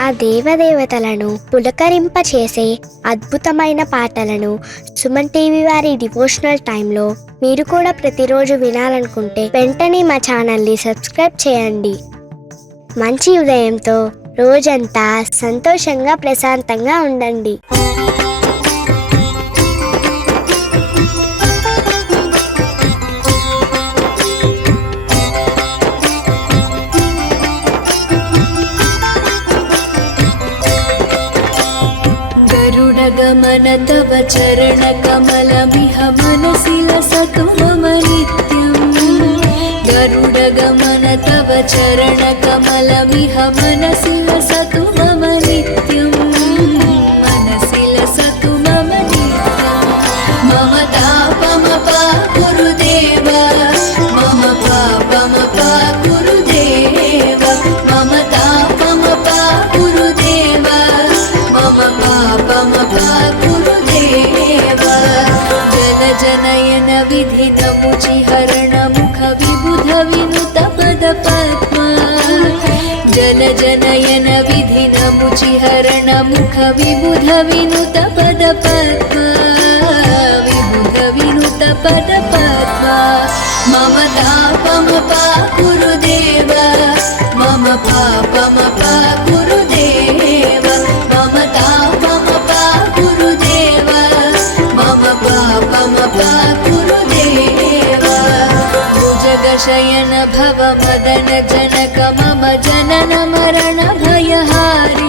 ఆ దేవదేవతలను పులకరింపచేసే అద్భుతమైన పాటలను సుమన్ టీవీ వారి డివోషనల్ టైంలో మీరు కూడా ప్రతిరోజు వినాలనుకుంటే వెంటనే మా ఛానల్ని సబ్స్క్రైబ్ చేయండి. మంచి ఉదయంతో రోజంతా సంతోషంగా ప్రశాంతంగా ఉండండి. गरुडगमन तव चरणकमलमिह मनसि लसतु मम नित्यम्. गरुडगमन तव चरणकमलमिह मनसि लसतु मम नित्यम्. मनसि लसतु मम नित्यम्. मम तापमपा गुरुदेव, मम पापमपा गुरुदेव, मम तापमपा गुरुदेव, मम पापमपा गुरुदेव. जन जनयन विधिनमुचिहरण मुख विबुध विनुत पद पद्मा. जन जनयन विधिनमुचिहरण मुख विबुध विनुत पद पद्मा. विबुध विनुत पद पद्मा. मम तापमपा गुरुदेव, मम पापमपा गुरुदेव, मम तापमपा गुरुदेव, मम पापमपा गुरुदेव. भुजगशयन भव मदन जनक मम जनन मरण भयहारी.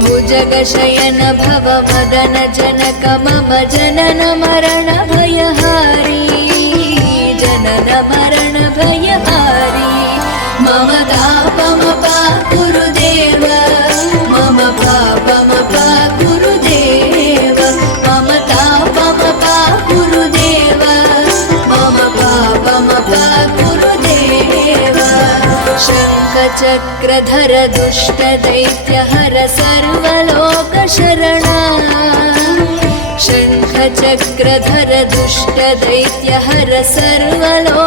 भुजगशयन भव मदन जनक मम जनन मरण भयहारी. जनन मरण भयहारी. मम तापमपा गुरुदेव, मम पापमपा गुरुदेव, मम तापमपा गुरुदेव, मम पापमपा गुरुदेव. शङ्खचक्रधर दुष्टदैत्यहर सर्वलोकशरणा. शङ्खचक्रधर दुष्टदैत्यहर सर्वलोकशरणा.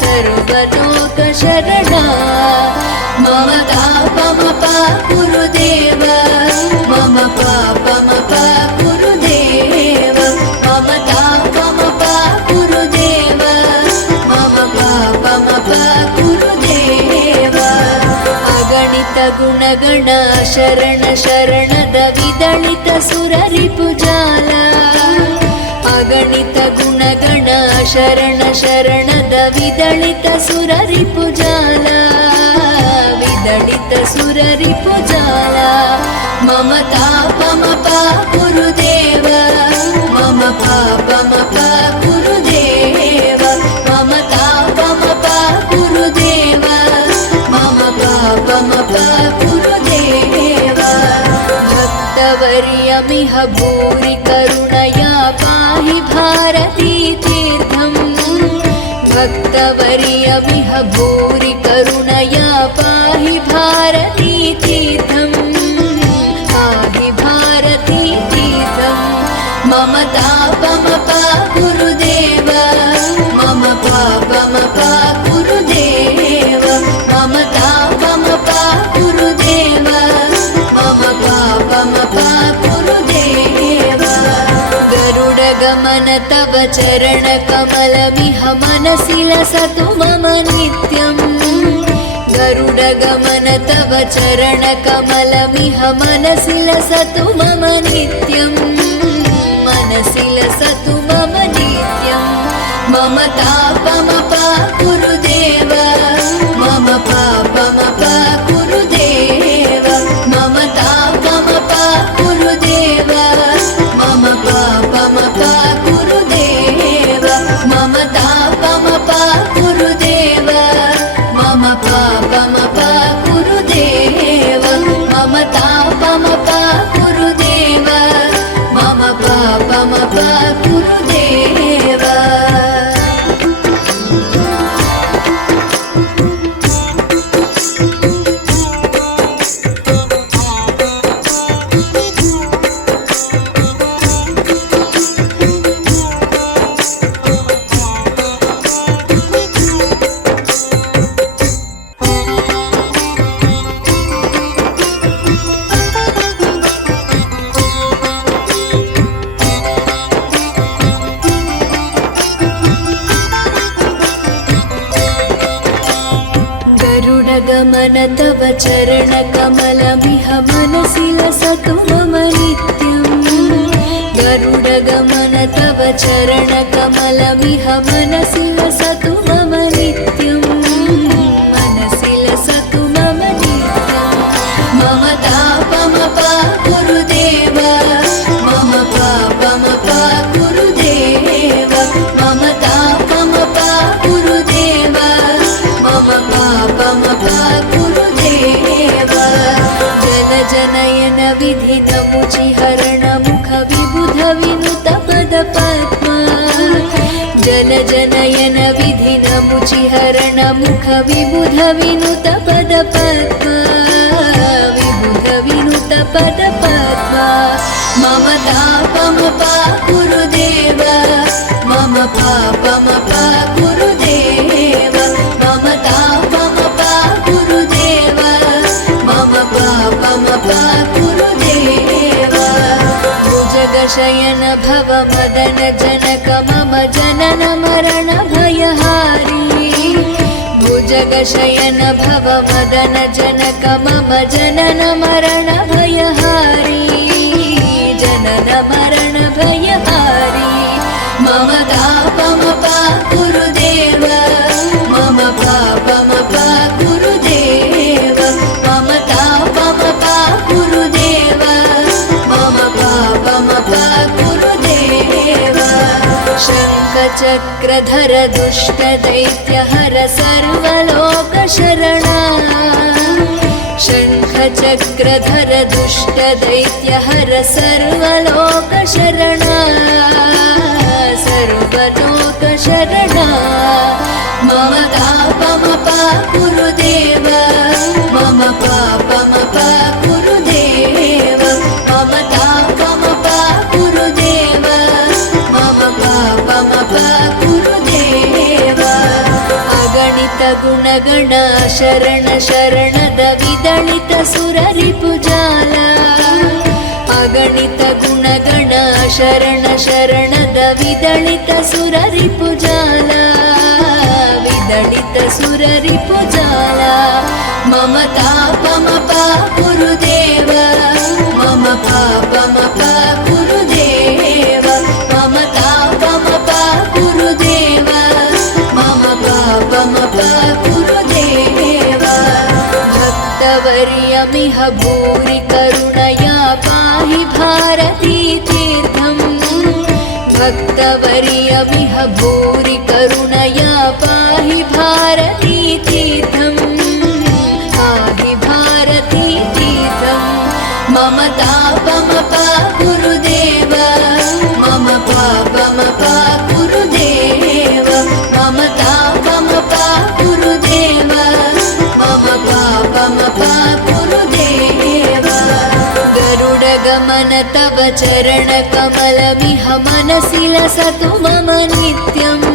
सर्वलोकशरणा. मम तापमपा गुरुदेव, मम पापमपा गुरुदेव, मम तापमपा गुरुदेव, मम पापमपा गुरुदेव. अगणित गुणगण शरण शरणद विदलित सुररिपुजाला. अगणित गुणगण शरण शरणद विदलित सुररिपुजाला. विदलित सुररिपुजाला. मम तापमपा गुरुदेव, मम पापमपा गुरुदेव, मम तापमपा गुरुदेव, मम पापमपा गुरुदेव. भक्तवर्यमिह भूरि करुणया पाहि भारती तीर्थम्. भक्तवर्यमिह भूरि करुणया पाहि भारती तीर्थम्. पाहि भारती तीर्थम्. मम तापमपा गुरुदेव, मम पापमपा गुरुदेव, मम तापमपा गुरुदेव, मम पापमपा गुरुदेव. गरुडगमन तव चरणकमलमिह मनसि लसतु मम नित्यम्. गरुडगमन तव चरणकमलमिह मनसि लसतु मम नित्यम्. मनसि लसतु मम नित्यम्. मम तापमपा गुरुदेव, मम पापमपा गुरुदेव, मम तापमपा गुरुदेव, मम पापमपा गुरुदेव, मम तापमपा गुरुदेव, मम पापमपा गुरुदेव, मम तापमपा गुरुदेव, गरुडगमन तव चरणकमलमिह मनसि लसतु मम नित्यम् गरुडगमन तव चरणकमलमिह मनसि लसतु मम नित्यम् मनसि लसतु मम नित्यम् मम तापमपा गुरुदेव मम पापमपा गुरुदेव मम तापमपा गुरुदेव मम पापमपा गुरुदेव जन जनयन विधिनमुचिहरण मुख विबुध विनुत पद पद्मा जन जनयन विधिनमुचिहरण मुख विबुध विनुत पद पद्मा विबुध विनुत पद पद्मा मम तापमपा गुरुदेव मम पापमपा गुरुदेव मम तापमपा गुरुदेव मम पापमपा गुरुदेव भुजगशयन भव मदन जनक मम जनन मरण भयहारी भुजगशयन भव मदन जनक मम जनन मरण भयहारी जनन मरण भयहारी मम तापमपा गुरुदेव मम पापमपा गुरुदेव मम तापमपा गुरुदेव मम पापमपा गुरुदेव शङ्खचक्रधर दुष्टदैत्यहर सर्वलोकशरणा शङ्खचक्रधर दुष्टदैत्यहर सर्वलोकशरणा सर्वलोकशरणा मम तापमपा गुरुदेव मम पापमपा गुरुदेव मम तापमपा गुरुदेव मम पापमपा गुरुदेव अगणित गुणगण शरण शरणद विदलित सुररिपुजाल अगणित गुणगण शरण शरणद विदलित सुररिपुजाल विदलित सुररिपुजाल मम तापमपा गुरुदेव मम पापमपा गुरुदेव मम तापमपा गुरुदेव मम पापमपा गुरुदेव भक्तवर्यमिह भूरि करुणया पाहि भारती तीर्थम् भक्तवर्यमिह भूरि करुणया पाहि भारती तीर्थम् पाहि भारती तीर्थम् मम तापमपा गुरुदेव मम पापमपा गुरुदेव मम तापमपा गुरुदेव मम पापमपा गुरुदेव गरुडगमन तव चरणकमलमिह मनसि लसतु मम नित्यम्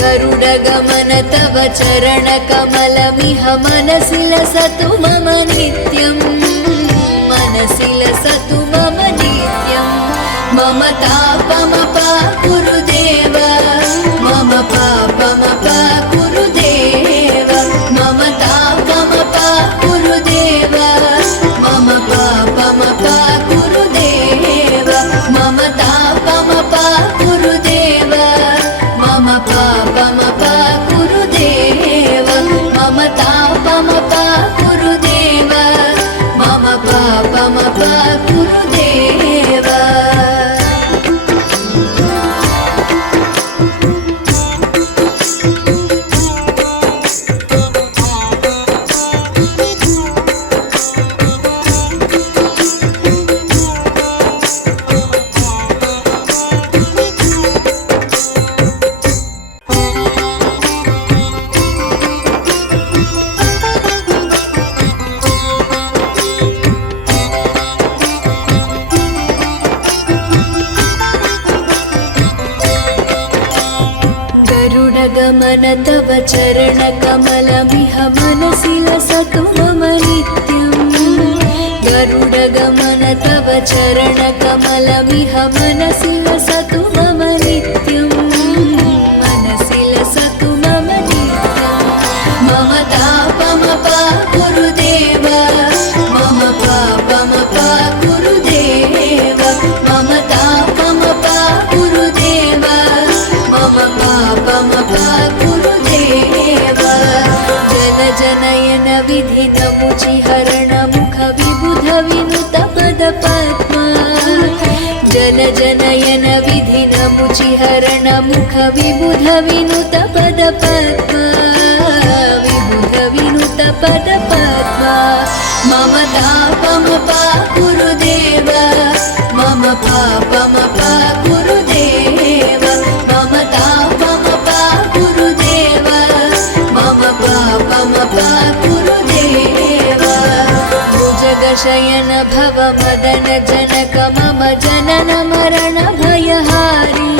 गरुडगमन तव चरणकमलमिह मनसि लसतु मम नित्यम् मनसि लसतु मम नित्यम् मम तापमपा गुरुदेव मम पापमपा गुरुदेव मम तापमपा गुरुदेव मम पापमपा गुरुदेव मम तापमपा गुरुदेव मम पापमपा गुरुदेव मम तापमपा गुरुदेव मम पापमपा गुरुदेव गरुडगमन तव चरणकमलमिह मनसि लसतु मम नित्यम् गरुडगमन तव चरणकमलमिह मनसि लसतु मम नित्यम् मनसि लसतु मम नित्यम् मम तापम जनयन विधिनमुचिहरण मुख विबुध विनुत पद पद्मा जन जनयन विधिनमुचिहरण मुख विबुध विनुत पद पद्मा विबुध विनुत पद पद्मा मम तापम गुरुदेव मम पापम गुरुदेव मम तापम गुरुदेव मम पापम गुरुदेव भुजगशयन भव मदन जनक मम जनन मरण भयहारी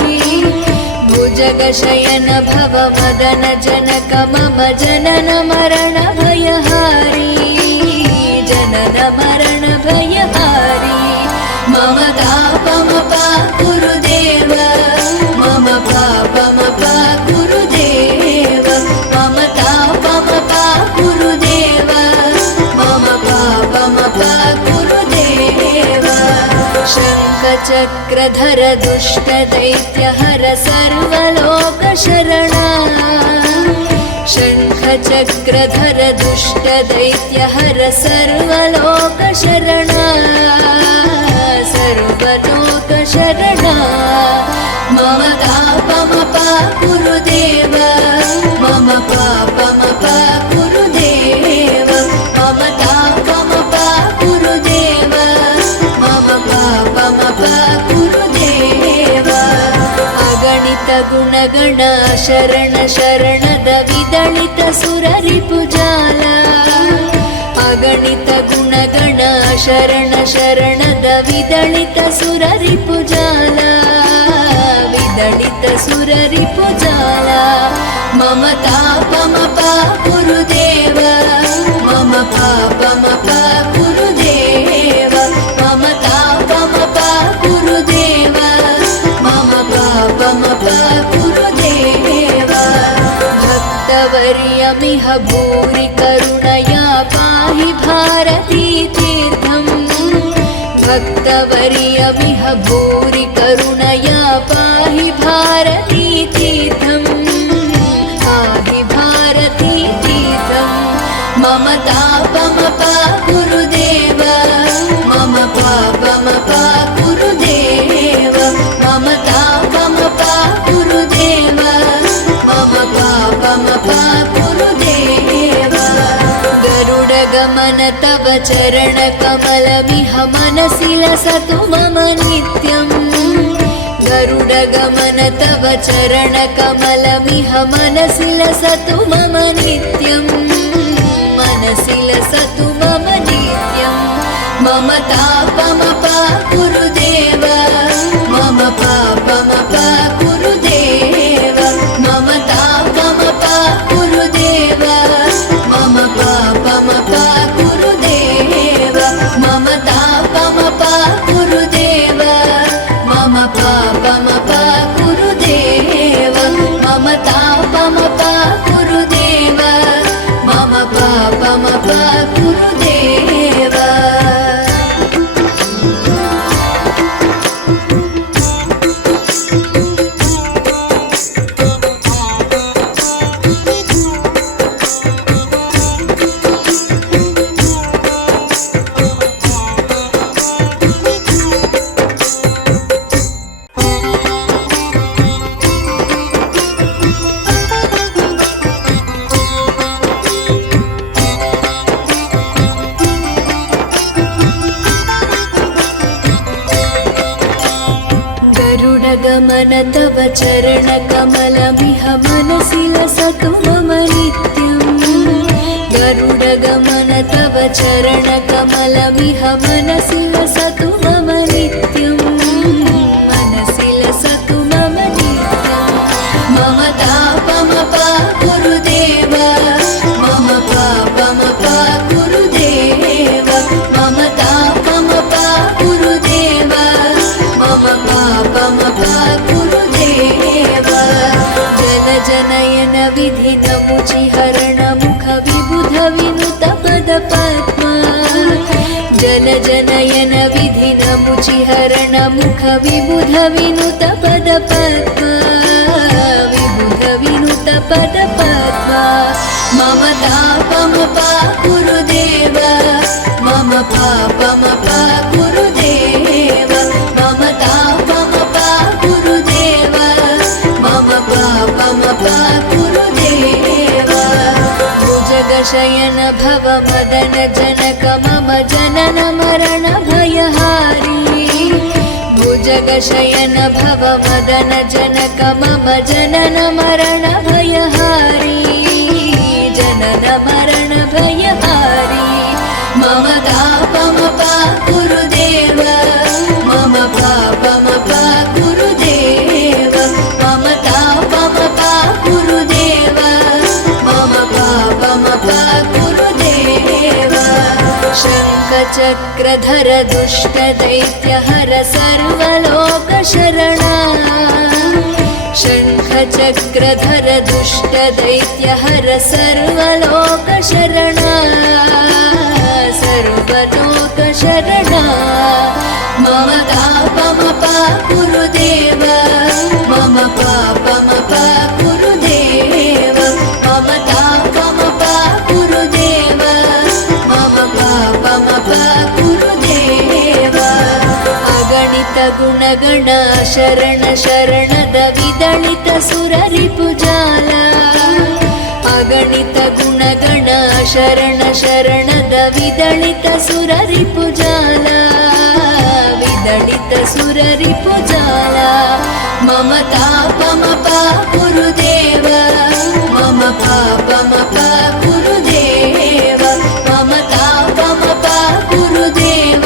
भुजगशयन भव मदन जनक मम जनन मरण भयहारी जनन मरण भयहारी मम तापम गुरुदेव मम पापम गुरुदेव मम तापम गुरुदेव मम पापम गुरुदेव शङ्खचक्रधर दुष्ट दैत्यहर सर्वलोकशरणा शङ्खचक्रधर दुष्ट दैत्यहर सर्वलोकशरणा सर्वलोकशरणा मम तापम गुरुदेव मम पापम गुरुदेव मम तापम गुरुदेव मम पापम गुरुदेव अगणित गुणगण शरण शरणद विदलित सुररिपुजाल अगणित गुणगण शरण शरणद विदलित सुररिपुजाल विदलित सुररिपुजाल मम तापम गुरुदेव मम पापम गुरुदेव मम तापम गुरुदेव मम पापम गुरुदेव भक्तवर्यमिह भूरि करुणया पाहि भारती तीर्थम् भक्तवर्यमिह भूरि करुणया पाहि भारती तीर्थम् पाहि भारती तीर्थम् मम तापम गुरुदेव मम पापम गुरुदेव मम तापम गुरुदेव मम पापम गुरुदेव गरुडगमन तव चरण कमलमिह मनसि लसतु मम नित्यम् गरुडगमन तव चरण कमलमिह मनसि लसतु मम नित्यम् मनसि लसतु मम नित्यम् मम तापम गुरुदेव मम पापम गुरुदेव मम तापम गुरुदेव मम पापम गुरुदेव मम तापम गुरुदेव मम पापम गुरुदेव मम तापम गुरुदेव मम पापम गुरुदेव गमन तव चरण कमलमिह मनसि लसतु मम नित्यम् गरुडगमन तव चरण कमलमिह मनसि लसतु मम नित्यम् मनसि लसतु मम नित्यम् मम तापम गुरुदेव मम पापम गुरुदेव मम तापम गुरुदेव मम पापम गुरुदेव जन जनयन विधिनमुचिहरण मुख विबुध विनुत पद पद्मा जन जनयन विधिनमुचिहरण मुख विबुध विनुत पद पद्मा विबुध विनुत पद पद्मा मम तापमपा गुरुदेव मम पापमपा गुरुदेव मम तापमपा गुरुदेव मम पापमपा गुरुदेव भुजगशयन भव मदन जनक मम जनन मरण भयहारी भुजगशयन भव मदन जनक मम जनन मरण भयहारी जनन मरण भयहारी मम तापमपा गुरुदेव मम पापमपा गुरुदेव मम तापमपा गुरुदेव मम पापमपा गुरुदेव शङ्खचक्रधर दुष्टदैत्यहर सर्वलोकशरणा शङ्खचक्रधर दुष्टदैत्यहर सर्वलोकशरणा सर्वलोकशरणा मम तापमपा गुरुदेव मम पापमपा गुरुदेव मम तापमपा गुरुदेव मम पापमपा गुरुदेव अगणित गुणगण शरण शरणद विदलित सुररिपुजाल अगणित गुणगण शरण शरणद विदलित सुररिपुजाल विदलित सुररिपुजाल मम तापमपा गुरुदेव मम पापमपा गुरुदेव मम तापमपा गुरुदेव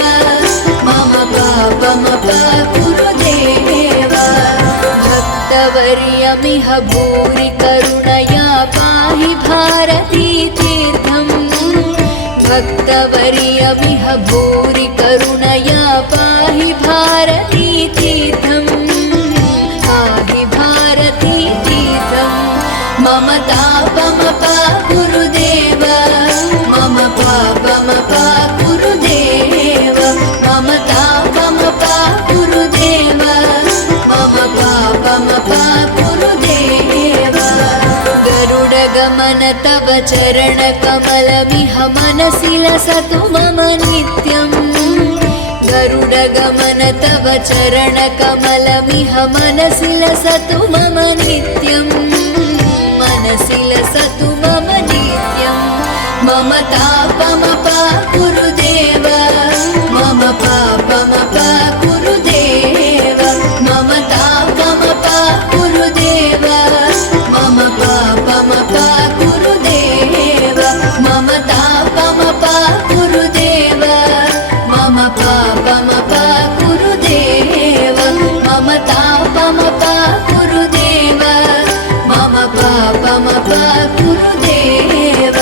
मम पापमपा गुरुदेव भक्तवर्यमिह भूरि करुणया पाहि भारती तीर्थम् भक्तवर्यमिह भूरि करुणया पाहि भारती तीर्थम् पाहि भारती तीर्थम् मम तापमपा गुरुदेव मम पापमपा गुरुदेव मम तापमपा गुरुदेव मम पापमपा गुरुदेव गरुडगमन तव चरणकमलमिह मनसि लसतु मम नित्यम् गरुडगमन तव चरणकमलमिह मनसि लसतु मम नित्यम् मनसि लसतु मम नित्यम् मम तापमपा गुरुदेव मम पापमपा गुरुदेव मम तापमपा गुरुदेव मम पापमपा गुरुदेव मम तापमपा गुरुदेव मम पापमपा गुरुदेव मम तापमपा गुरुदेव मम पापमपा गुरुदेव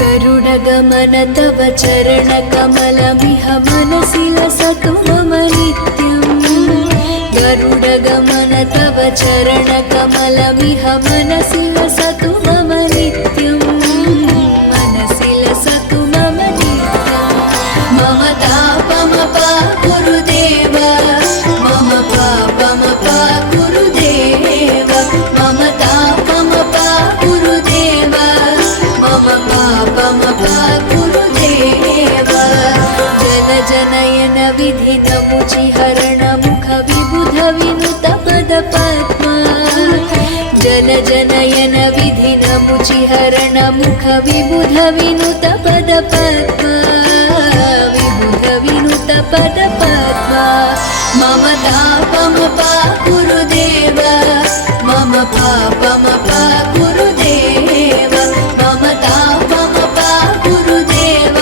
गरुडगमन तव चरणकमलमिह मनसि लसतु मम नित्यम् गरुडगमन तव चरणकमलमिह मनसि लसतु मम नित्यम् मनसि लसतु मम नित्यम् मम तापमपा गुरुदेव मम पापमपा गुरुदेव मम तापमपा गुरुदेव मम पापमपा गुरुदेव जन जनयन विधिनमुचिहरण मुख विबुध विनुत पद पद्मा जन जनयन विधिनमुचिहरण मुख विबुध विनुत पद पद्मा विबुध विनुत पद पद्मा मम तापमपा गुरुदेव मम पापमपा गुरुदेव मम तापमपा गुरुदेव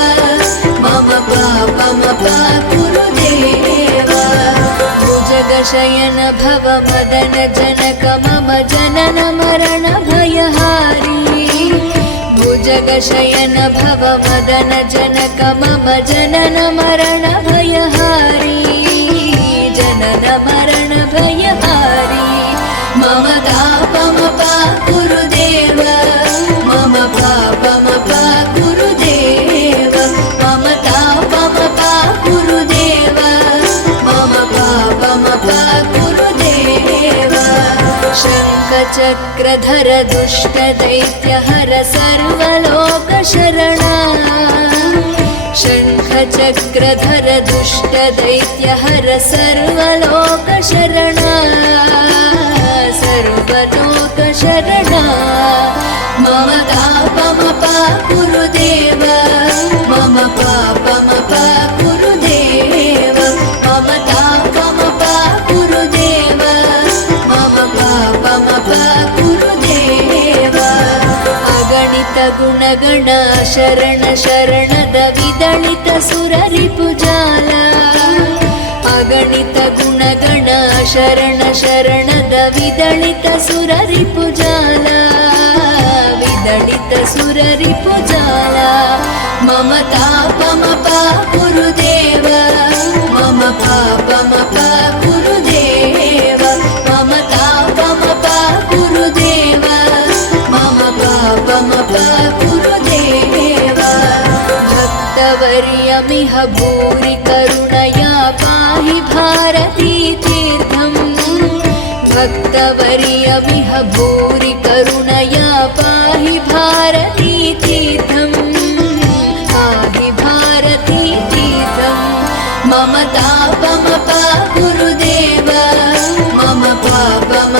मम पापमपा गुरुदेव भुजग भुजगशयन भव मदन जनक मम जनन मरण भयहारी भुजगशयन भव मदन जनक मम जनन मरण भयहारी जनन मरण भयहारी मम तापम गुरुदेव मम पापम गुरुदेव मम तापम गुरुदेव मम पापम गुरुदेव शङ्खचक्रधर दुष्टदैत्यहर सर्वलोकशरणा शङ्खचक्रधर दुष्टदैत्यहर सर्वलोकशरणा सर्वलोकशरणा मम तापम गुरुदेव मम पापम गुरुदेव मम तापम गुरुदेव मम पापम गुरुदेव अगणित गुणगण शरण शरणद विदलित सुररिपुजाल अगणित गुणगण शरण शरणद विदलित सुररिपुजाल विदलित सुररिपुजाल मम तापम गुरुदेव मम पापम गुरुदेव मम तापम गुरुदेव मम पापम गुरुदेव भक्तवर्यमिह भूरि करुणया पाहि भारती तीर्थम् भक्तवर्यमिह भूरि करुणया पाहि भारती तीर्थम् पाहि भारती तीर्थम् मम तापम गुरुदेव मम पापम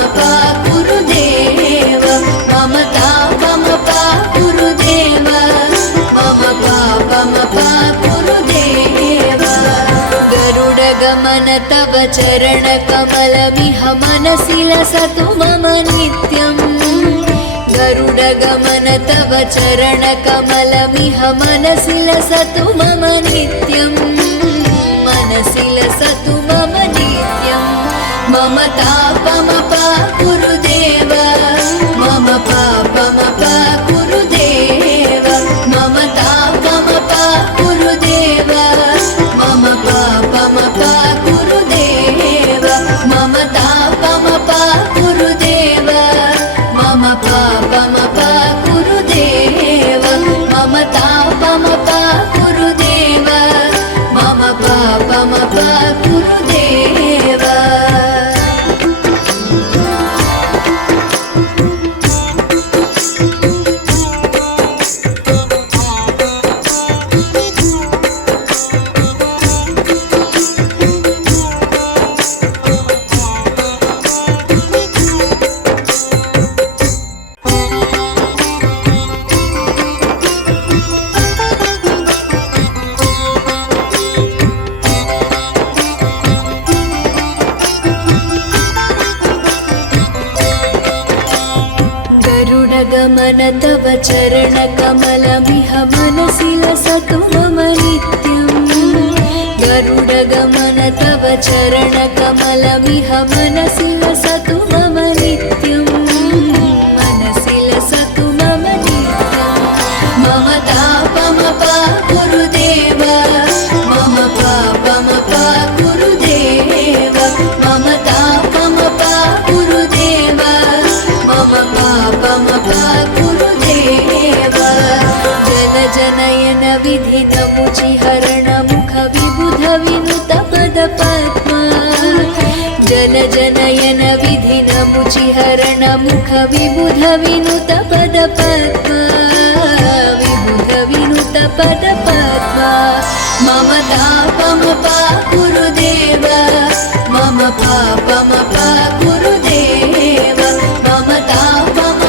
गुरुदेव मम तापम गुरुदेव मम पापम गुरुदेव गरुडगमन तव चरणकमलमिह मनसि लसतु मम नित्यम् गरुडगमन तव चरणकमलमिह मनसि लसतु मम नित्यम् मनसि लसतु मम नित्यम् मम तापम गुरुदेव मम पापम गुरुदेव मम तापम गुरुदेव मम पापम गुरुदेव मम तापम गुरुदेव मम पापम गुरुदेव मम तापम गुरुदेव मम पापम गुरुदेव गरुडगमन तव चरणकमलमिह मनसि लसतु मम नित्यम् गरुडगमन तव चरणकमलमिह मनसि लसतु मम नित्यम् मनसि लसतु मम नित्यम् मम तापम गुरुदेव मम पापम गुरुदेव मम तापम गुरुदेव मम पापम गुरुदेव जन जनयन विधिनमुचिहरण मुख विबुध विनुत पद पद्मा जन जनयन विधिनमुचिहरण मुख विबुध विनुत पद पद्मा विबुध विनुत पद पद्मा मम तापम गुरुदेव मम पापम गुरुदेव मम तापम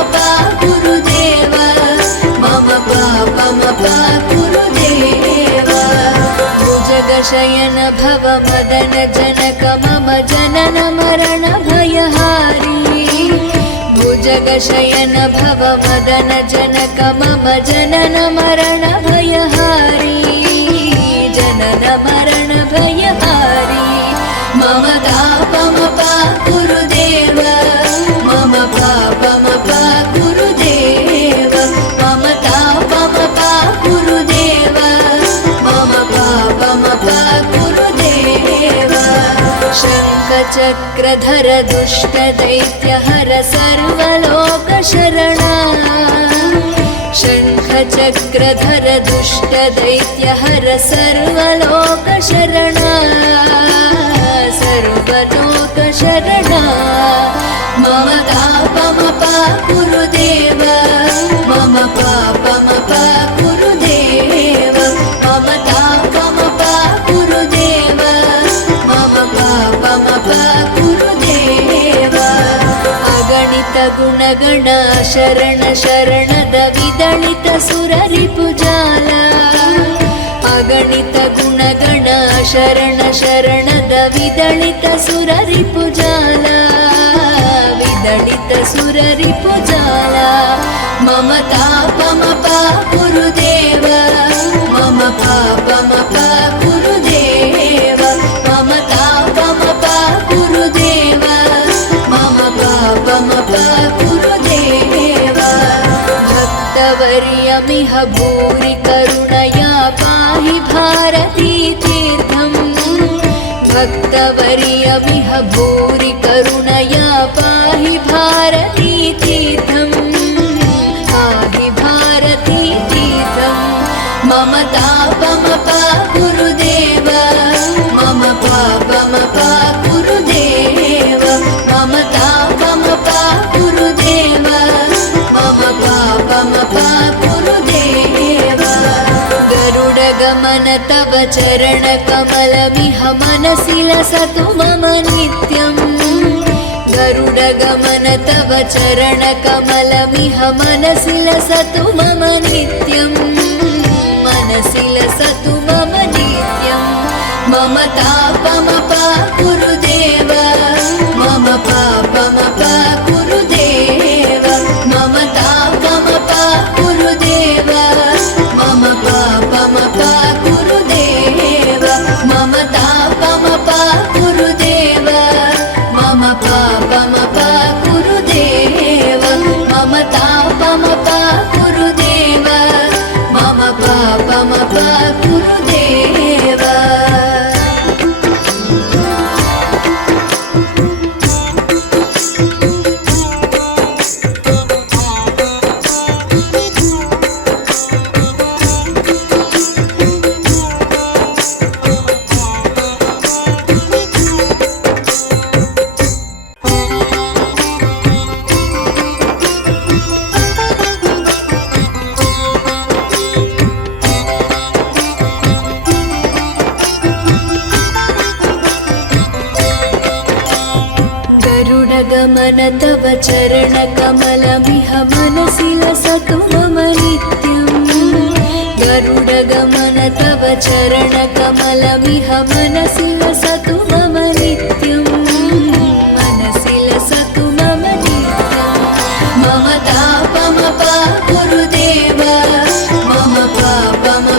गुरुदेव मम पापम गुरुदेव भुजगशयन भव मदन जनक मम जनन मरण भयहारी भुजगशयन भव मदन जनक मम जनन मरण भयहारी जनन मरण भयहारी मम तापम शङ्खचक्रधर दुष्टदैत्यहर सर्वलोकशरणा शङ्खचक्रधर दुष्टदैत्यहर सर्वलोकशरणा सर्वलोकशरणा मम पापमपाकुरुदेव मम पापमपाकुरुदेव मम तापमपाकुरुदेव मम पापमपाकुरुदेव अगणित गुणगण शरण शरणद विदलित सुररिपुजाल अगणित गुणगण शरण शरणद विदलित सुररिपुजाल विदलित सुररिपुजाल मम तापमपाकुरुदेव मम पापमपाकुरुदेव मम तापमपाकुरुदेव मम पापमपाकुरुदेव भक्तवर्यमिह भूरि करुणया पाहि भारती तीर्थम् भक्तवर्यमिह भूरि करुणया पाहि भारती तीर्थम् पाहि भारती तीर्थम् मम तापमपाकुरुदेव मम पापमपाकुरुदेव मम तापमपाकुरुदेव मम पापमपाकुरुदेव गरुडगमन तव चरणकमलमिह मनसि लसतु मम नित्यम् गरुडगमन तव चरणकमलमिह मनसि लसतु मम नित्यम् मनसि लसतु मम नित्यम् मम तापमपाकुरुदेव मम पापमपाकुरुदेव मम तापमपाकुरुदेव मम पापमपाकुरुदेव मम तापमपाकुरुदेव मम पापमपाकुरुदेव मम तापमपाकुरुदेव मम पापमपाकुरुदेव गरुडगमन तव चरणकमलमिह मनसि लसतु मम नित्यम् गरुडगमन तव चरणकमलमिह मनसि लसतु मम नित्यम् मनसि लसतु मम नित्यम् मम तापमपाकुरुदेव मम पापमपाकुरुदेव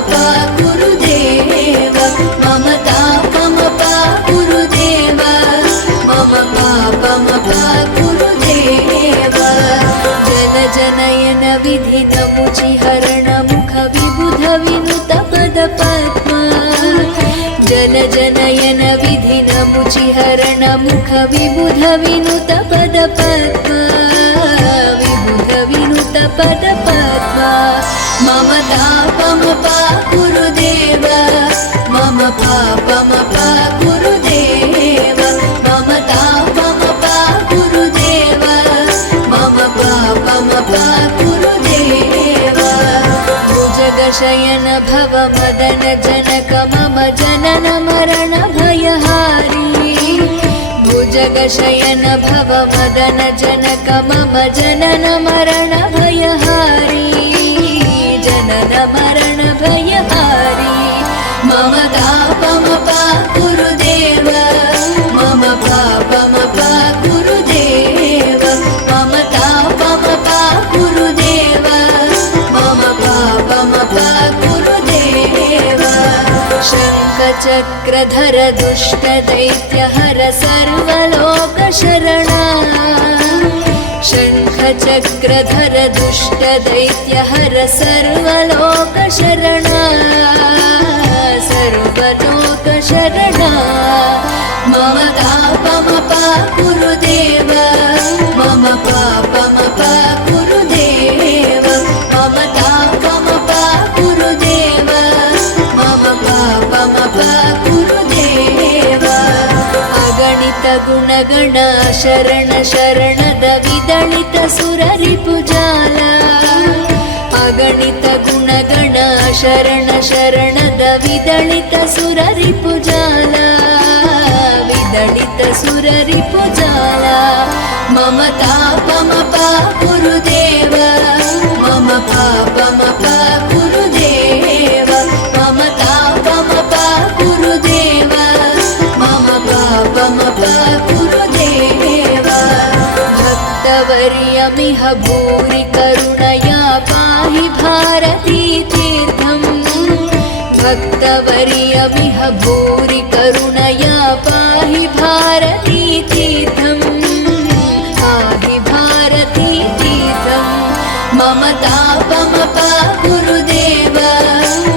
मम तापमपाकुरुदेव मम पापमपाकुरुदेव जन जनयन विधिनमुचिहरण मुख विबुध विनुत पदपद्मा जन जनयन विधिनमुचिहरण मुख विबुध विनुत पदपद्मा विबुध विनुत पदपद्मा मम तापमपाकुरुदेव मम पापमपाकुरुदेव मम तापमपाकुरुदेव मम पापमपाकुरुदेव भुजगशयन भव मदन जनक मम जनन मरण भयहारी भुजगशयन भव मदन जनक मम जनन मरण भयहारी जनन मरण भयहारी मम तापमपाकुरुदेव मम पापमपाकुरुदेव मम तापमपाकुरुदेव मम पापमपाकुरुदेव शङ्खचक्रधर दुष्टदैत्यहर सर्वलोकशरणा शङ्खचक्रधर दुष्टदैत्यहर सर्वलोकशरणा सर्वलोकशरणा मम तापमपाकुरुदेव ಗುಣಗಣ ಶರಣ ಶರಣದ ವಿದಳಿತ ಸುರರಿಪುಜಾಲ ಅಗಣಿತ ಗುಣಗಣ ಶರಣ ಶರಣದ ವಿದಳಿತ ಸುರರಿಪುಜಾಲ ವಿದಳಿತ ಸುರರಿಪುಜಾಲ ಮಮ ತಾಪಮಪ ಗುರುದೇವ ಮಮ ಪಾಪಮಪ ಗುರುದೇವ ಮಮ ತಾಪಮಪ ಗುರುದೇವ ಮಮ ಪಾಪಮಪ ಗುರುದೇವ ಭಕ್ತವರ್ಯಮಿಹ ಭೂರಿ ಕರುಣಯಾ ಪಾಹಿ ಭಾರತೀ ತೀರ್ಥಂ ಭಕ್ತವರ್ಯಮಿಹ ಭೂರಿ ಕರುಣಯಾ ಪಾಹಿ ಭಾರತೀ ತೀರ್ಥಂ ಪಾಹಿ ಭಾರತೀ ತೀರ್ಥಂ ಮಮ ತಾಪಮಪ ಗುರುದೇವ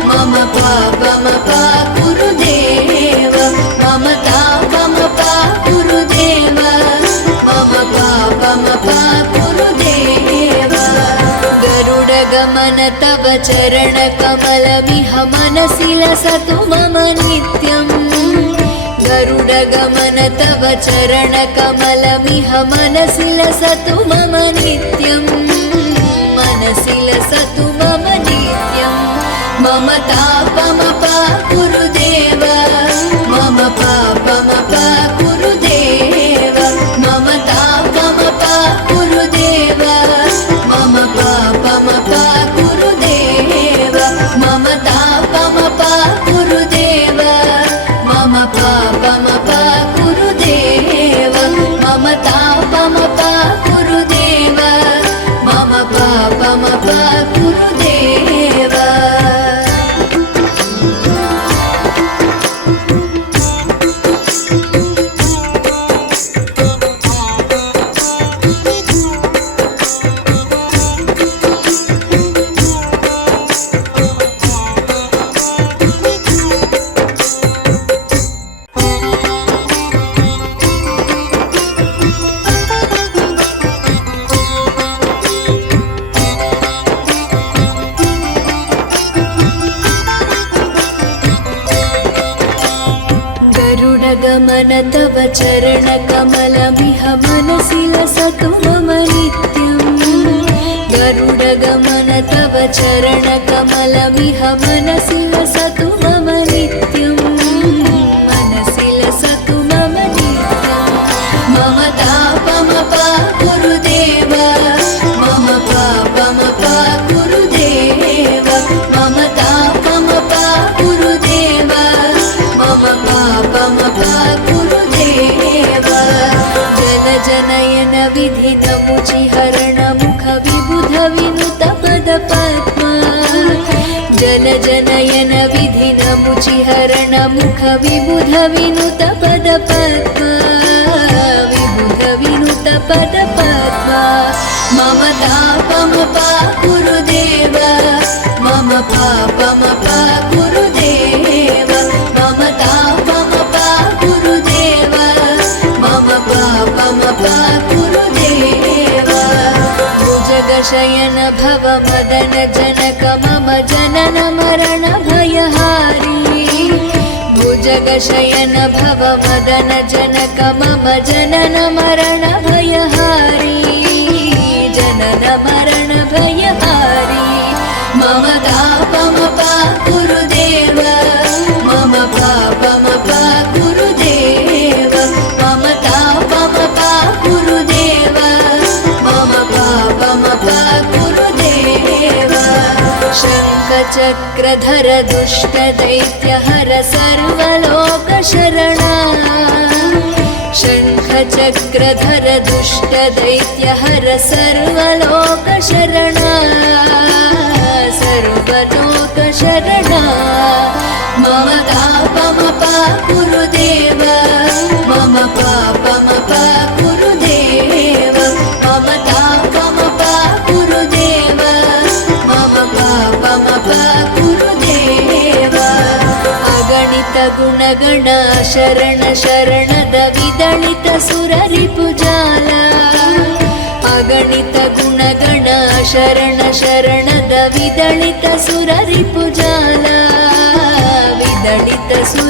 ಮಮ ಪಾಪಮಪ ಗುರುದೇವ ಮಮ ತಾಪಮಪ ಗುರುದೇವ ಮಮ ಪಾಪಮಪ ಗುರುದೇವ ಗರುಡ ಗಮನ ತವ ಚರಣ ಕಮಲಮಿಹ ಮನಸಿ ಲಸತು ಮಮ ನಿತ್ಯಂ ಗರುಡ ಗಮನ ತವ ಚರಣ ಕಮಲಮಿಹ ಮನಸಿ ಲಸತು ಮಮ ನಿತ್ಯಂ ಮನಸಿ ಲಸತು ಮಮ ನಿತ್ಯಂ ಮಮ ತಾಪಮಪ ಗುರುದೇವ ಮಮ ಪಾಪಮಪ ಗುರುದೇವ ಮಮ ತಾಪಮಪ ಗುರುದೇವ ಮಮ ಪಾಪಮಪ ಗುರುದೇವ ಮಮ ತಾಪಮಪ ಗುರುದೇವ ಮಮ ಪಾಪಮಪ ಗುರುದೇವ ಮಮ ತಾಪಮಪ ಗುರುದೇವ ಮಮ ಪಾಪಮಪ ಗುರುದೇವ ಗಮನ ತವ ಚರಣ ಕಮಲಮಿಹ ಮನಸಿ ಲಸತು ಮಮ ನಿತ್ಯಂ ಗರುಡ ಗಮನ ತವ ಚರಣ ಕಮಲಮಿಹ ಮನಸಿ ಲಸತು ಮಮ ನಿತ್ಯಂ ಮನಸಿ ಲಸತು ಮಮ ನಿತ್ಯಂ ಮಮ ತಾಪಮಪ ಗುರುದೇವ ಮಮ ಪಾಪಮಪ ಗುರುದೇವ ಮಮ ತಾಪಮಪ ಗುರುದೇವ ಮಮ ಪಾಪಮಪ ಗುರುದೇವ ಜನ ಜನಯನ ವಿಧಿ ನಮುಚಿ ಹರಣ ಮುಖ ವಿಬುಧ ವಿನುತ ಪದ ಪದ್ಮ ಜನ ಜನಯನ ವಿಧಿ ನಮುಚಿ ಹರಣ ಮುಖ ವಿಬುಧ ವಿನುತ ಪದ ಪದ್ಮ ವಿಬುಧ ವಿನುತ ಪದ ಪದ್ಮ ಮಮ ತಾಪಮಪ ಗುರುದೇವ ಮಮ ಪಾಪಮಪ ಗುರುದೇವ ಮಮ ತಾಪಮಪ ಗುರುದೇವ ಮಮ ಪಾಪಮಪ ಗುರುದೇವ ಭುಜಗಶಯನ ಭವ ಮದನ ಜನಕ ಮಮ ಜನನ ಮರಣ ಭಯಹಾರಿ ಭುಜಗಶಯನ ಭವ ಮದನ ಜನಕ ಮಮ ಜನನ ಮರಣ ಭಯಹಾರಿ ಜನನ ಮರಣ ಭಯಹಾರಿ ಮಮ ತಾಪಮಪ ಗುರುದೇವ ಮಮ ಪಾಪಮಪ ಗುರುದೇವ ಮಮ ತಾಪಮಪ ಗುರುದೇವ ಮಮ ಪಾಪಮಪ ಗುರುದೇವ ಶಂಖಚಕ್ರಧರ ದುಷ್ಟ ದೈತ್ಯ ಹರ ಸರ್ವಲೋಕ ಶರಣ ಶಂಖಚಕ್ರಧರ ದುಷ್ಟ ದೈತ್ಯ ಹರ ಸರ್ವಲೋಕ ಶರಣ ಸರ್ವಲೋಕ ಶರಣ ಮಮ ತಾಪಮಪ ಗುರುದೇವ ಮಮ ಪಾಪಮಪ ಗುರುದೇವ ಮಮ ತಾಪಮಪ ಗುರುದೇವ ಮಮ ಪಾಪಮಪ ಗುರುದೇವ ಅಗಣಿತ ಗುಣಗಣ ಶರಣ ಶರಣದ ವಿದಳಿತ ಸುರರಿಪುಜಾಲ ಅಗಣಿತ ಗುಣಗಣ ಶರಣ ಶರಣದ ವಿದಳಿತ ಸುರರಿಪುಜಾಲ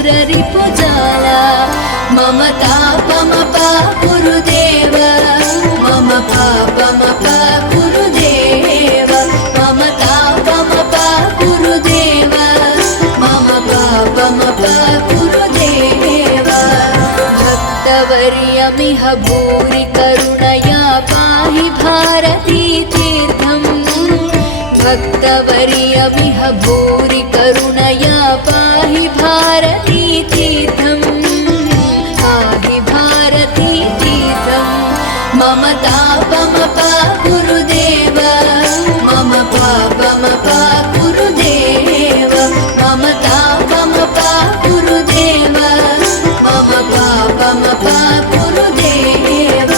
विदलितसुररिपुजाला मम तापमपा गुरुदेव मम पापमपा गुरुदेव मम तापमपा गुरुदेव मम पापमपा गुरुदेव भक्तवर्यमिह भूरि करुणया पाहि भारती तीर्थम् भक्तवर्यमिह भूरि करुणया पाहि भारती तीर्थम् पाहि भारती तीर्थम् मम तापमपा गुरुदेव मम पापमपा गुरुदेव मम तापमपा गुरुदेव मम पापमपा गुरुदेव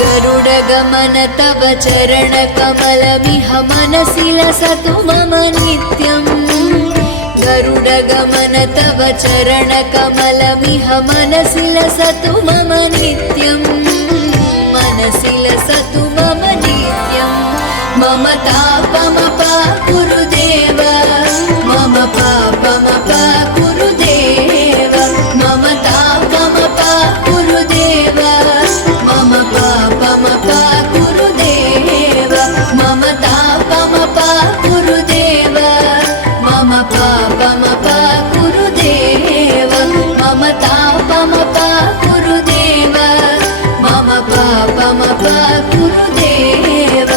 गरुडगमन तव चरणकमलमिह मनसि लसतु मम नित्यम् गरुडगमन तव चरणकमलमिह मनसि लसतु मम नित्यम् मनसि लसतु मम नित्यम् मम तापमपा गुरुदेव मम पापमपा गुरुदेव मम तापमपा गुरुदेव मम पापमपा गुरुदेव मम तापमपा गुरुदेव मम पापमपा गुरुदेव मम तापमपा गुरुदेव मम पापमपा गुरुदेव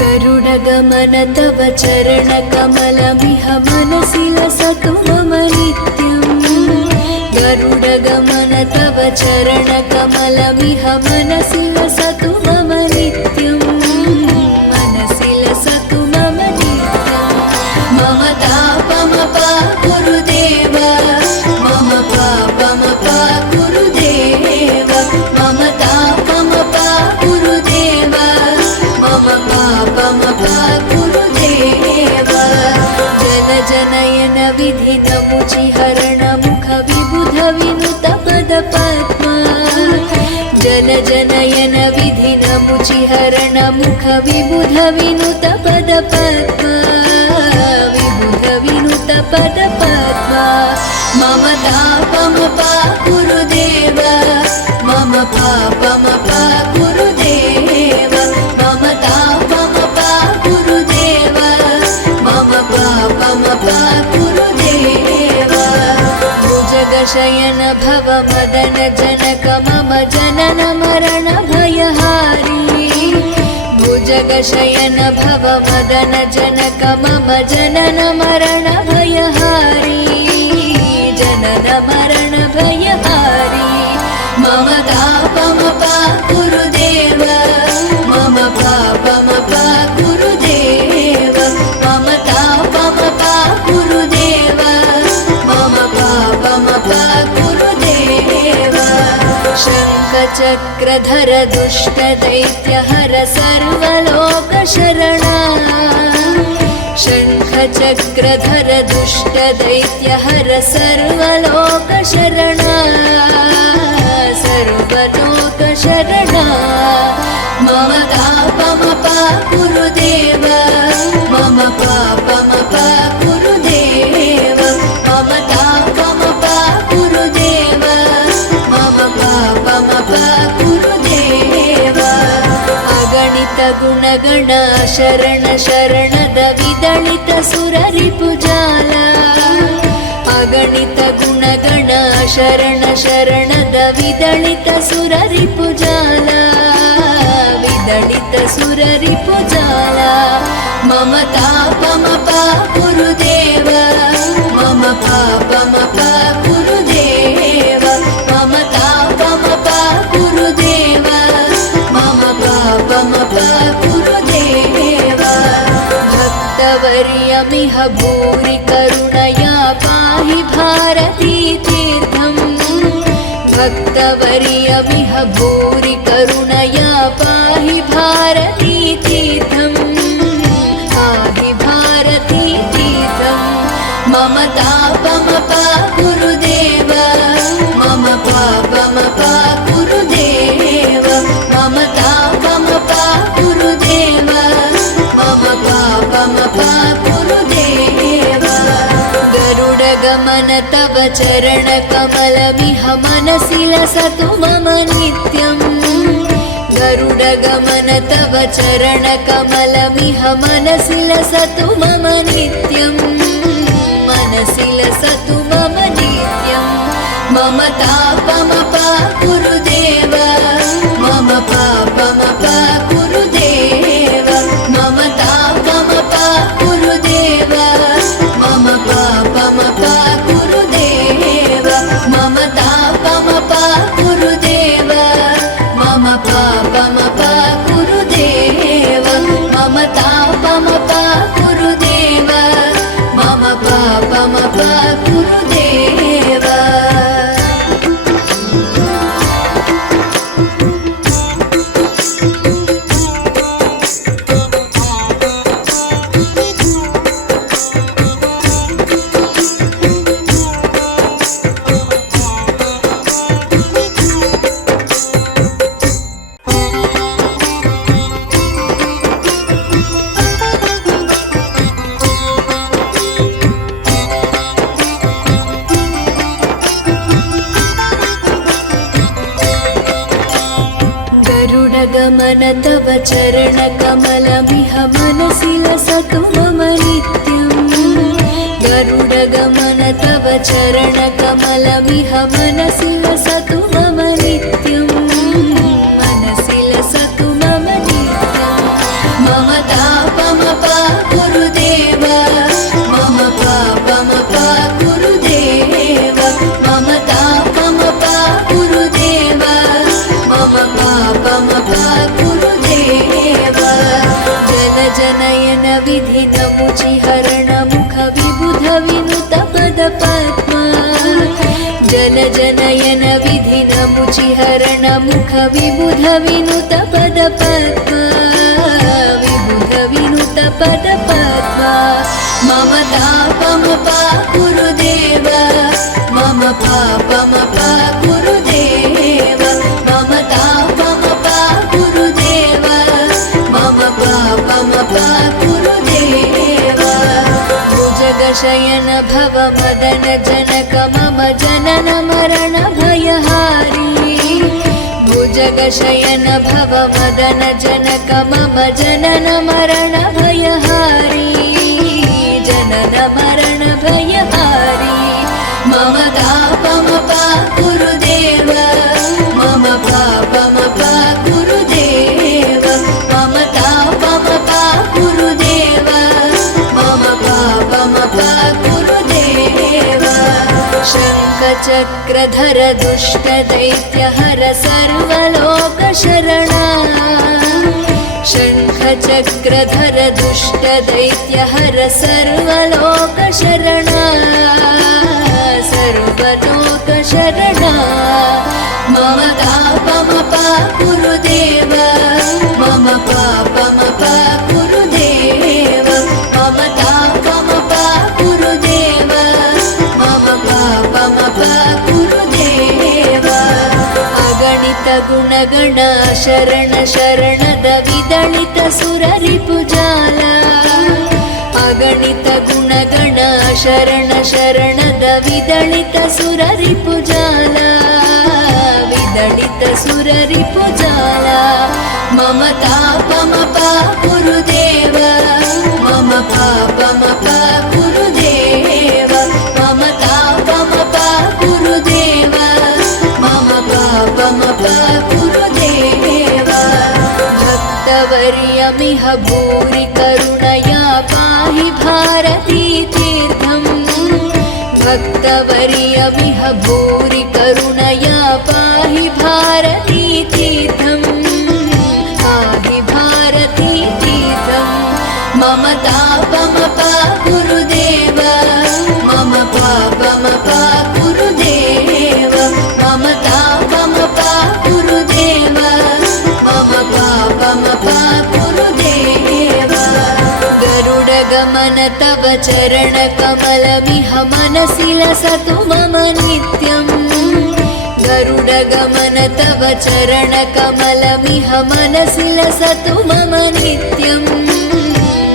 गरुडगमन तव चरणकमलमिह मनसि लसतु मम नित्यम् गरुडगमन तव चरणकमलमिह मनसि लसतु मम नित्यम् मनसि लसतु मम नित्यम् मम तापमपा गुरुदेव मम पापमपा गुरुदेव मम तापमपा गुरुदेव मम पापमपा गुरुदेव जन जनयन विधिनमुचिहरण मुख विबुध विनुत पद पद्मा जन जनयन विधिनमुचिहरण मुख विबुध विनुत पद पद्मा विबुध विनुत पद पद्मा मम तापमपा गुरुदेव मम पापमपा गुरुदेव मम तापमपा गुरुदेव मम पापमपा गुरुदेव भुजगशयन भव मदन जनक मम जनन मरण भयहारी भुजगशयन भव मदन जनक मम जनन मरण भयहारी जनन मरण भयहारी मम तापमपा गुरुदेव मम पापमपा गुरुदेव मम तापमपा गुरुदेव मम पापमपा गुरुदेव शङ्खचक्रधर दुष्टदैत्यहर सर्वलोकशरणा शङ्खचक्रधर दुष्टदैत्यहर सर्वलोकशरणा सर्वलोकशरणा मम तापमपा गुरुदेव मम पापमपा गुरुदेव मम तापमपा गुरुदेव मम पापमपा गुरुदेव अगणित गुणगण शरण शरणद विदलित सुररिपुजाला अगणित गुणगण शरण शरणद विदलित सुररिपुजाला विदलित सुररिपुजाला मम तापमपा गुरुदेव मम पापमपा गुरुदेव मम तापमपा गुरुदेव मम पापमपा गुरुदेव भक्त भक्तवर्यमिह भूरि करुणया पाहि भारती तीर्थम् भक्तवर्यमिह भूरि करुणया पाहि भारती तीर्थम् पाहि भारती तीर्थम् मम तापमपाकुरुदेव मम पापमपाकुरुदेव मम तापमपाकुरुदेव मम पापमपाकुरुदेव गरुडगमन तव चरणकमलमिह मनसि लसतु मम नित्यम् गरुडगमन तव चरणकमलमिह मनसि लसतु मम नित्यम् मनसि लसतु मम नित्यम् मम तापमपाकुरुदेव मम पापमपाकुरुदेव मम तापमपाकुरुदेव मम पापमपाकुरुदेव मम तापमपाकुरुदेव मम पापमपाकुरुदेव मम तापमपाकुरुदेव मम पापमपाकुरुदेव गरुडगमन तव चरणकमलमिह मनसि लसतु मम नित्यम् गरुडगमन तव चरणकमलमिह मनसि लसतु मम नित्यम् मनसि लसतु मम नित्यम् मम तापमपाकुरुदेव मम पापमपाकुरुदेव मम तापमपाकुरुदेव मम पापमपाकुरुदेव जन जनयन विधिनमुचिहरण मुख विबुध विनुत पदपद्मा जन जनयन विधिनमुचिहरण मुख विबुध विनुत पदपद्मा विबुध विनुत पदपद्मा मम तापमपाकुरुदेव मम पापमपाकुरुदेव मम तापमपाकुरुदेव मम पापमपाकुरुदेव भुजगशयन भव मदन जनक मम जनन मरण भयहारी भुजगशयन भव मदन जनक मम जनन मरण भयहारी जनन मरण भयहारी मम तापमपाकुरुदेव मम पापमपाकुरुदेव मम तापमपाकुरुदेव मम पापमपाकुरुदेव शङ्खचक्रधर दुष्टदैत्यहर सर्वलोकशरणा शङ्खचक्रधर दुष्टदैत्यहर सर्वलोकशरणा सर्वलोकशरणा मम तापमपाकुरुदेव मम पापमपाकुरुदेव मम तापमपाकुरुदेव मम पापमपाकुरुदेव अगणित गुणगण शरण शरणद विदलित सुररिपुजाल अगणित गुणगण शरण शरणद विदलित सुररिपुजाल विदलित सुररिपुजाल मम तापमपाकुरुदेव मम पापमपाकुरुदेव मम तापमपाकुरुदेव मम पापमपाकुरुदेव भक्तवर्यमिह भूरि करुणया पाहि भारती तीर्थम् भक्तवर्यमिह भूरि करुणया पाहि भारती तीर्थम् पाहि भारती तीर्थम् मम तापमपाकुरुदेव पा गुरुदेव गरुडगमन तव चरणकमलमिह मनसि लसतु मम नित्यम् गरुडगमन तव चरणकमलमिह मनसि लसतु मम नित्यम्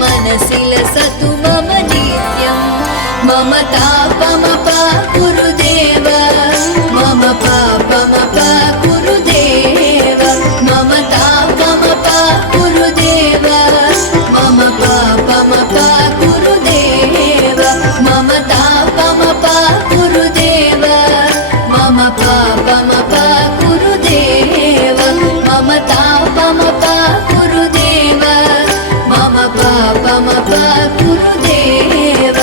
मनसि लसतु मम नित्यम् मम तापमपा गुरुदेव मम पापमपा गुरुदेव मम तापमपा गुरुदेव मम पापमपा गुरुदेव मम तापमपा गुरुदेव मम पापमपा गुरुदेव मम तापमपा गुरुदेव मम पापमपा गुरुदेव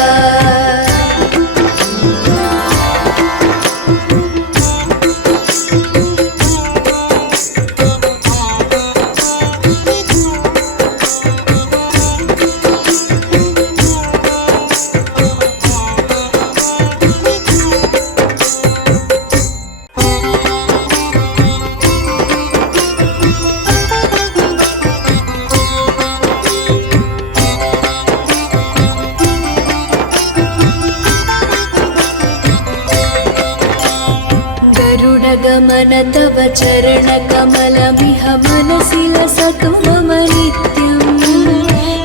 गरुडगमन तव चरणकमलमिह मनसि लसतु मम नित्यम्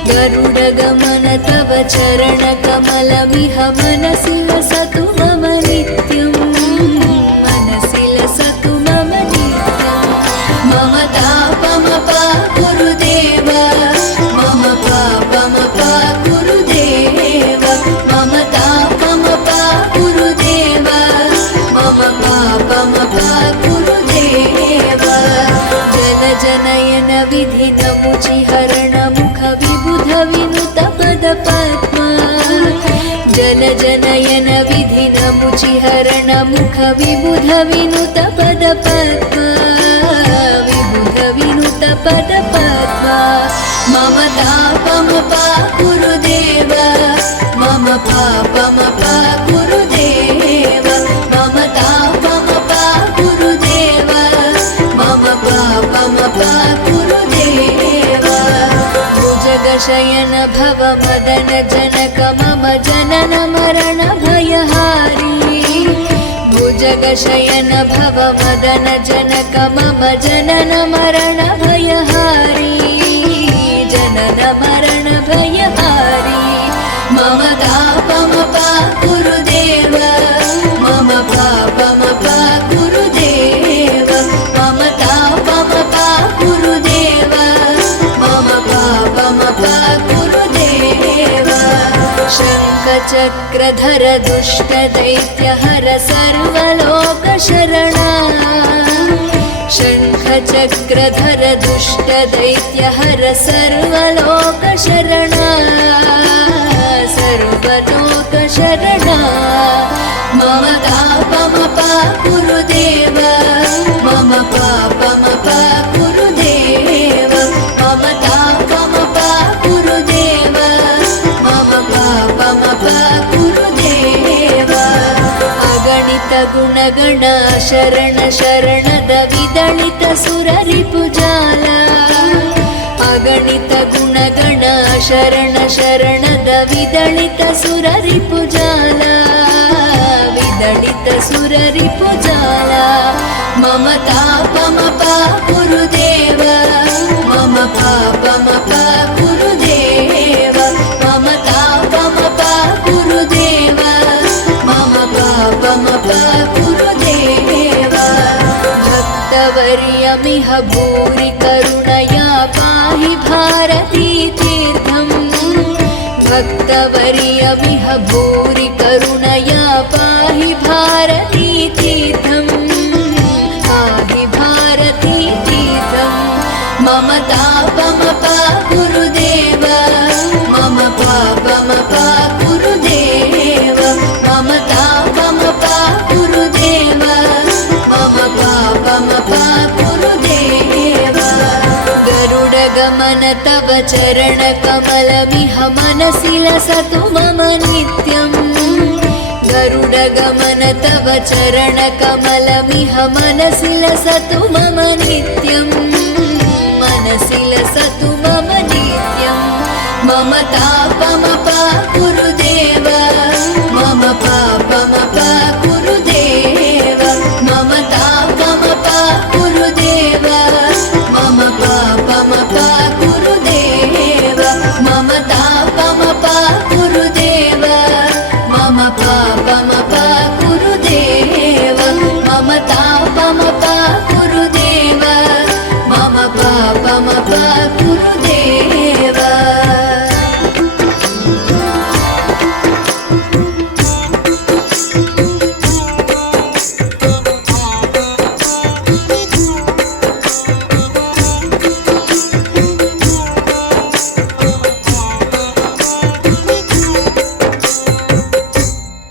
गरुडगमन तव चरणकमलमिह मनसि लसतु मम नित्यम् मनसि लसतु मम नित्यम् मम तापमपा गुरुदेव मम पापमपा गुरुदेव मम तापमपा गुरुदेव मम पापमपा गुरुदेव जनजनयन विधिनमुचिहरण मुख विबुध विनुत पदपद्मा जनजनयन विधिनमुचिहरण मुख विबुध विनुत पदपद्मा विबुध विनुत पदपद्मा मम तापमपा गुरुदेव मम पापमपा गुरुदेव मम तापमपा गुरुदेव मम पापमपा गुरुदेव भुजगशयन भव मदन जनक मम जनन मरण भयहारी भुजगशयन भव मदन जनक मम जनन मरण भयहारी जनन मरण भयहारी मम तापमपा गुरुदेव मम पापमपा गुरुदेव मम तापमपा गुरुदेव मम पापमपा गुरुदेव शङ्खचक्रधर दुष्टदैत्यहर सर्वलोकशरणा शङ्खचक्रधर दुष्टदैत्यहर सर्वलोकशरणा सर्वलोकशरणा मम तापमपा गुरुदेव मम पापमपा गुरुदेव मम तापमपा गुरुदेव मम पापमपा गुरुदेव अगणित गुणगण शरण शरणद विदलित सुररिपुजाल अगणित गुणगण शरण शरणद विदलित सुररिपुजाल विदलित सुररिपुजाल मम तापमपा गुरुदेव मम पापमपा गुरुदेव मम तापमपा गुरुदेव मम पापमपा गुरुदेव भक्तवर्यमिह भूरि करुणया पाहि भारती तीर्थम् भक्तवर्यमिह भूरि करुणया पाहि भारती तीर्थम् पाहि भारती तीर्थम् मम तापमपा गुरुदेव मम पापमपा गुरुदेव मम तापमपा गुरुदेव मम पापमपा गुरुदेव गरुडगमन तव चरणकमलमिह मनसि लसतु मम नित्यम् गरुडगमन तव चरणकमलमिह मनसि लसतु मम नित्यम् मनसि लसतु मम तापम